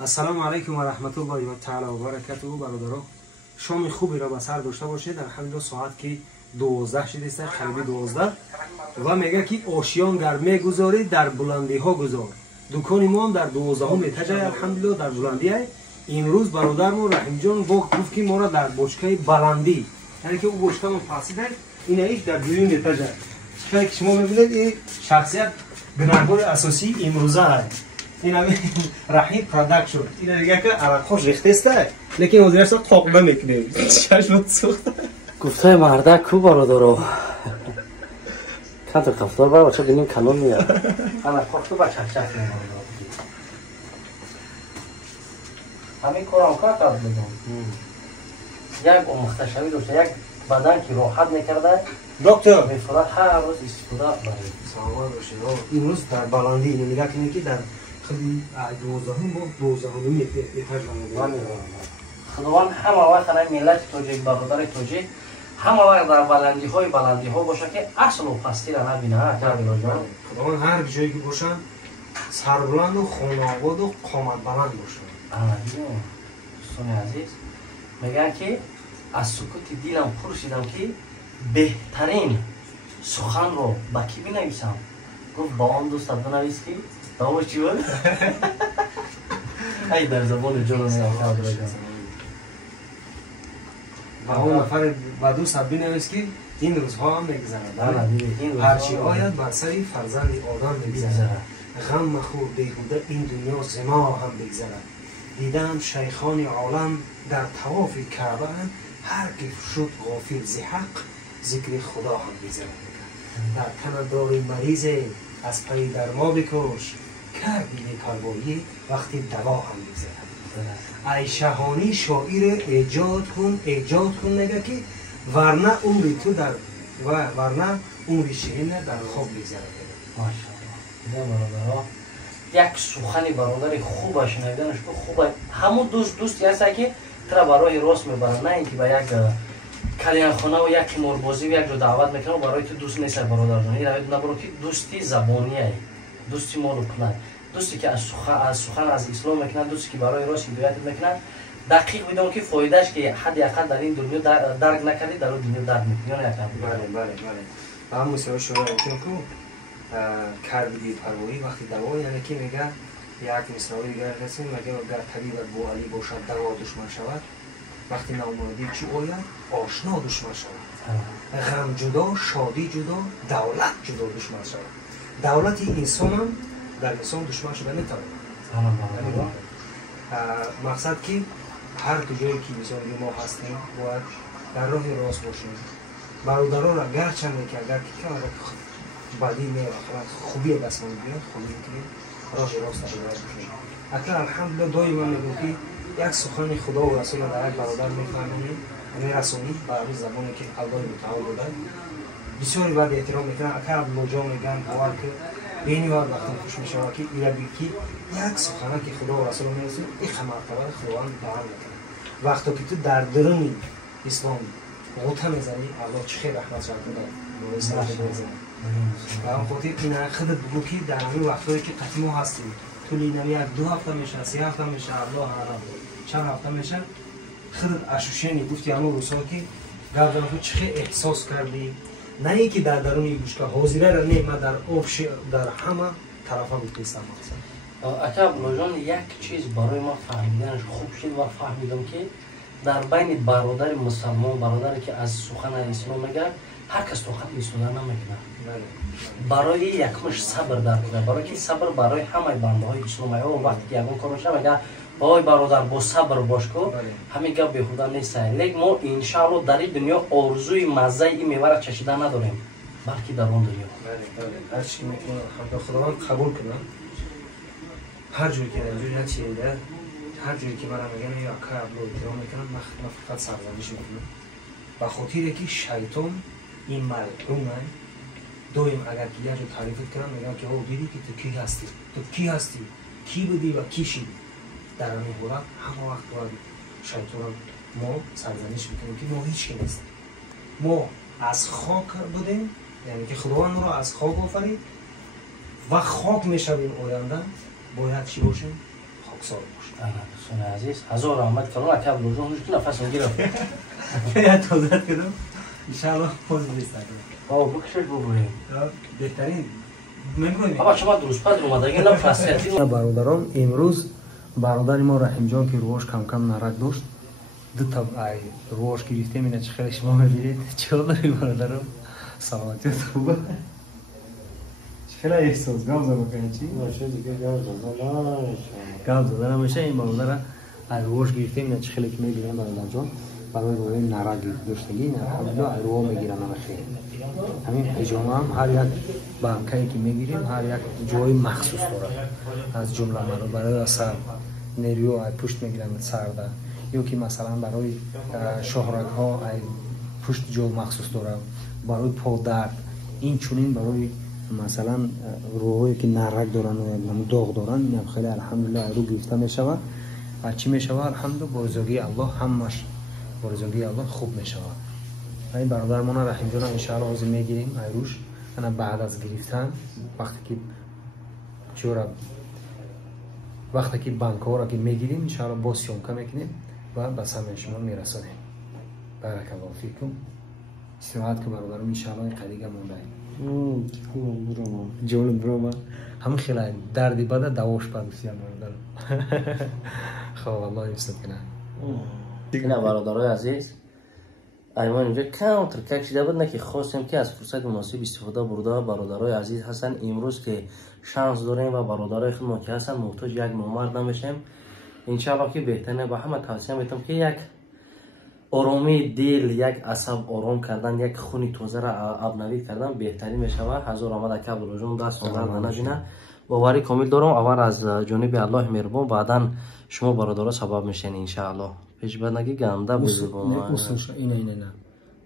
السلام علیکم و رحمت الله تعالی و برکاته. برادران شام خوبی را به سر داشته باشید. الحمدلله ساعت که 12 شده است، قریب 12 و میگه که آشیان گرمه گذاری در بلندی ها گذار. دکان ما هم در 12 میتجه الحمدلله در بلندی های. امروز برادرمون رحیم جان گفت که ما را در بشکه بلندی، یعنی که او بشکه ما فاسده این ایش در دویم میتجه. که شما میبینید این شخصیت بنرگاه اساسی امروزه است. این همه رحیم پروداکت شد. این دیگه که عرق خوش ریخته است، لیکن وزیرش رو طاق نمیکنه. چشم سوخت. گفته مردک کو برادرو. کانتر کفتار با بچه بینیم کانون میاد. عرق خوش تو بچه چک میاد. همین کارم کرد بودم. یک مختشوی داشته، یک بدن که راحت نکرده. دکتر به صورت هر روز استفاده برای. سلام باشید. امروز در بلندی اینو نگاه کنید که در خیلی 12 با 12 اتاج بلندی. خداوند همه وقت برای ملت توجیه برادر توجیه همه وقت در بلندی ها باشه که اصل و پستی را نبینه. خداوند هر جایی که باشن سربلند و خانواده و قامت بلند باشن. دوستان عزیز میگن که از سکوت دیلم پرسیدم که بهترین سخن رو با کی بنویسم؟ گفت با آن دوست بنویس که داوش چی بود؟ ای در زبان جلو میاد با اون نفر با دوست بنویس که این روزها هم میگذرد. هرچی آید بر سری فرزند آدم میگذرد. غم مخور بیهوده این دنیا زما هم بگذرد. دیدم شیخان عالم در طواف کعبه هر که شد غافل ز حق ذکر خدا هم بگذرد. در تن داری مریض از پی در ما بکش کردی کاربایی وقتی دوا هم بگذرد. ای شهانی شاعر ایجاد کن نگه که ورنه عمری تو در ورنه عمری شیرین در خواب بگذرد. ماشاءالله. یک سخنی برادر خوب شنیدنش خوبه. همون دوستی هست که ترا برای راست میبرن، نه اینکه با یک کلیانخانه و یک موربازی و یک جو دعوت میکنه و برای تو دوست نیست برادر جان. این روید نبرو که دوستی زبانیه، دوستی مال و پولای، دوستی که از سخن از اسلام میکنه، دوستی که برای راست هدایت میکنه. دقیق بدون که فایدهش که حد اقل در این دنیا درک نکردی در اون دنیا درک میکنی. بله همون سوال شما که کردی بی‌پروایی وقتی دوا، یعنی که میگه یک مثالی دیگر رسیم میگه اگر طبیب بو علی باشد دوا دشمن شود، وقتی ناامیدی چی آید آشنا دشمن شود. غم جدا، شادی جدا، دولت جدا دشمن شود. دولت انسان هم در انسان دشمن شده نمیتواند. مقصد که هر کجایی که مثلا ما هستیم باید در راه راست باشیم. برادران را گرچند که اگر که بعدی میره خوبی بس میگه خوبی که راه راست رو باشیم. اگر الحمدلله دائما میگم که یک سخن خدا و رسول در یک برادر میفهمیم میرسونیم به همین زبانی که الله متعال بوده. بسیاری بعد احترام میکنن. اگر لوجا میگن باور که بینی وقت وقتی خوش میشه که ایرا بیکی یک سخنه که خدا و رسول میرسون این مرتبه خداوند بیان میکنه. وقتی که تو در درون اسلام غوطه میزنی الله چه خیر رحمت را بده به اسلام بزنه. و اون خاطر این خودت بگو که در همین وقتایی که قطعی ما هستیم طولی نمی یک 2 هفته میشه 3 هفته میشه الله اعلم چند هفته میشه خودت اشوشنی گفتی همون روزها که گردن خود چه احساس کردی، نه اینکه در درون بشکه حاضره را نیم در آبش در همه طرفا میتونستم مقصد. اکا بلوجان یک چیز برای ما فهمیدنش خوب شد و فهمیدم که در بین برادر مسلمان برادری که از سخن اسلام میگه هر کس طاقت ایستادن نمیکنه. برای یکمش صبر در کنه، برای که صبر برای همه بنده های اسلام و وقتی که یکون کار میشه میگه وای برادر با صبر باش کو همین گپ بیهوده نیست. لیکن ما انشاءالله در این دنیا آرزوی مزه این میوه را چشیدن نداریم بلکه در اون دنیا. هر چی میکنه خداوند قبول کنه. هر جوری که اینجوری نچیده هر جوری که برام میگن یا که ابلو احترام میکنم من فقط سرزنش میکنم به خاطر که شیطان این ملعونه دویم اگر که یه جو تعریفت کنم میگم که او دیدی که تو کی هستی کی بودی و کی شدی در همین حالت همه وقت باید شیطان ما سرزنش میکنیم که ما هیچ کی نیستیم. ما از خاک بودیم، یعنی که خداوند ما را از خاک آفرید و خاک میشویم آینده باید چی باشیم؟ خاکسار باشد. دوستان عزیز، هزار رحمت کردم. اکا بلوزون روش که نفس میگیرم. یا توضیحات کردم. انشاءالله پوز بیست نکنم. بابا بکشش ببریم. بهترین میگوییم. بابا شما درست پس اومده اگه نفسیتی. برادران امروز برادر ما رحیم جان که روش کم کم نرک داشت. دو تا روش گرفتیم اینا چه خیلی شما میبینید. چیکار داری برادران؟ سلامتیت خوبه؟ چرا احساس گام زدن کنی چی؟ باشه دیگه گام زدن. گام زدن همیشه این برادر روش گرفتیم اینا چه خیلی که میگیرن برادر جان. برای روی نرک داشتگی نه الحمدلله رو میگیرن خیلی. همین حجامه هم هر یک بانکایی که میگیریم هر یک جای مخصوص داره. از جمله مرا برای سر نیروی پشت میگیرن سرده یا که مثلا برای شهرک ها پشت جای مخصوص داره. برای پا درد این چونین برای مثلا روحی که نرک دارن و داغ دارن این خیلی الحمدلله رو گرفته میشود. چی میشود الحمدلله بزرگی الله همش بزرگی الله خوب میشود. این برادرمان رحیم جان ان شاء الله روز میگیریم ایروش انا بعد از گرفتن وقتی که بانک ها را که میگیریم ان شاء الله با سیامکه میکنیم و به سمع شما میرسونیم. بارک الله فیکم. استراحت که برادرم ان شاء الله قدیگه مونده. جون برو هم خیلی دردی بده دواش پادوسیان برادرم. خب الله حفظت کنه. اینا برادرای عزیز ایمان اینجا کانتر کشیده بود نه که خواستیم که از فرصت مناسب استفاده برده. برادرای عزیز هستن امروز که شانس داریم و برادرای خودمون که هستن محتاج یک نامرد نمیشیم. انشاءالله که بهتره با همه توصیه میتونم که یک آرامی دل یک عصب آرام کردن یک خونی تازه را ابنوی کردن بهترین میشود. هزار آمد که بلوزون دست آورد نبینه باوری کامل دارم اول از جانب الله مهربان بعدا شما برادرها سبب میشین انشاءالله. پیش بعد نگی گنده بزی با ما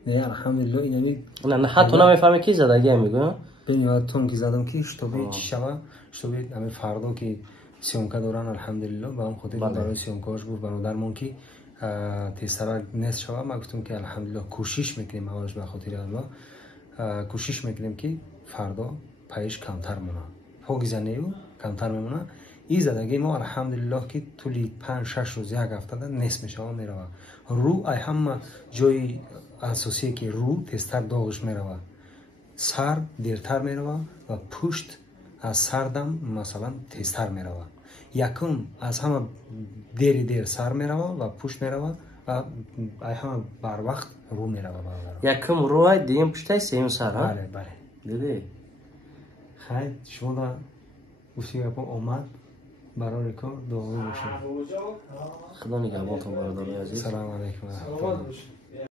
نه الحمدلله اینا نه حتی نمیفهمی کی زدگی میگم ببین تون که زدم که اشتباه چی شود اشتباه همین فردا که سیامکه دارن الحمدلله با هم خودی برای سیامکهاش گفت برادرمون که تیسرا نصف شود ما گفتم که الحمدلله کوشش میکنیم اولش به خاطر الله کوشش میکنیم که فردا پیش کمتر مونه پاگیزنیو کمتر میمونه. این زدگی ما الحمدلله که طولی 5-6 روز یک هفته نصف میشه میروه. رو ای همه جای اساسی که رو تیزتر داغش میروه. سر دیرتر میروه و پشت از سردم مثلا تیزتر میروه. یکم از همه دیر سر میروه و پشت میروه و ای همه بر وقت رو میروه. یکم روی دیم پشتای سیم سر ها؟ بله دیدی؟ خیلی شما دا گفتی گپا اومد برای کار دعا باشید. خدا نگهبانتون برادرای عزیز. سلام علیکم.